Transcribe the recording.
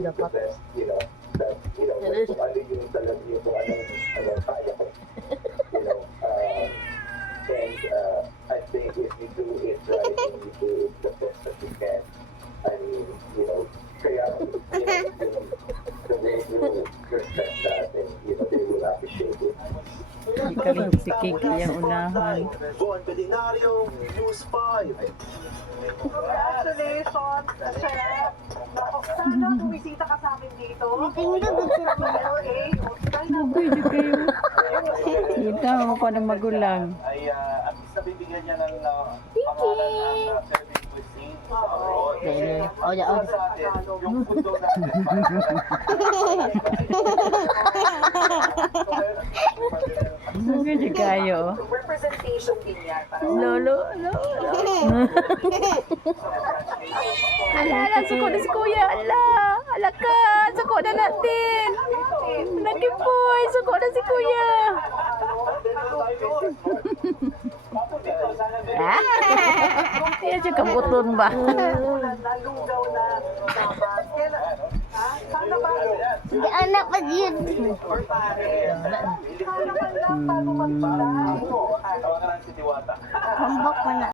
Dapat. that, kung ano yung talaga yung kung anong kaya ko. And I think if we do it right and we do it the best that we can, I mean, kaya, the world will respect that and, they will appreciate it. Ikaw si Kiki ang unahan. Von Belinario, News 5. Congratulations, Chef! Sana bumisita ka sa amin dito. Pwede kayo. Kita mo pa ng magulang. Ay, at least nabibigyan niya ng pangalan ang serving cuisine sa abroad. Oh, ya, oh. Sa atin, yung food daw natin. Pwede kayo. Representation din yan. Lolo. Ala, suko na si Kuya. Ala ka. Suko na natin. Nakipoy. Suko na si Kuya. Yan siya kabuton ba? Nalugaw na dapat. Sana ba? Hindi anak pa yun. Or pare. Sana man lang bago magpala. Tawagan natin si Diwata. Hambak pa na.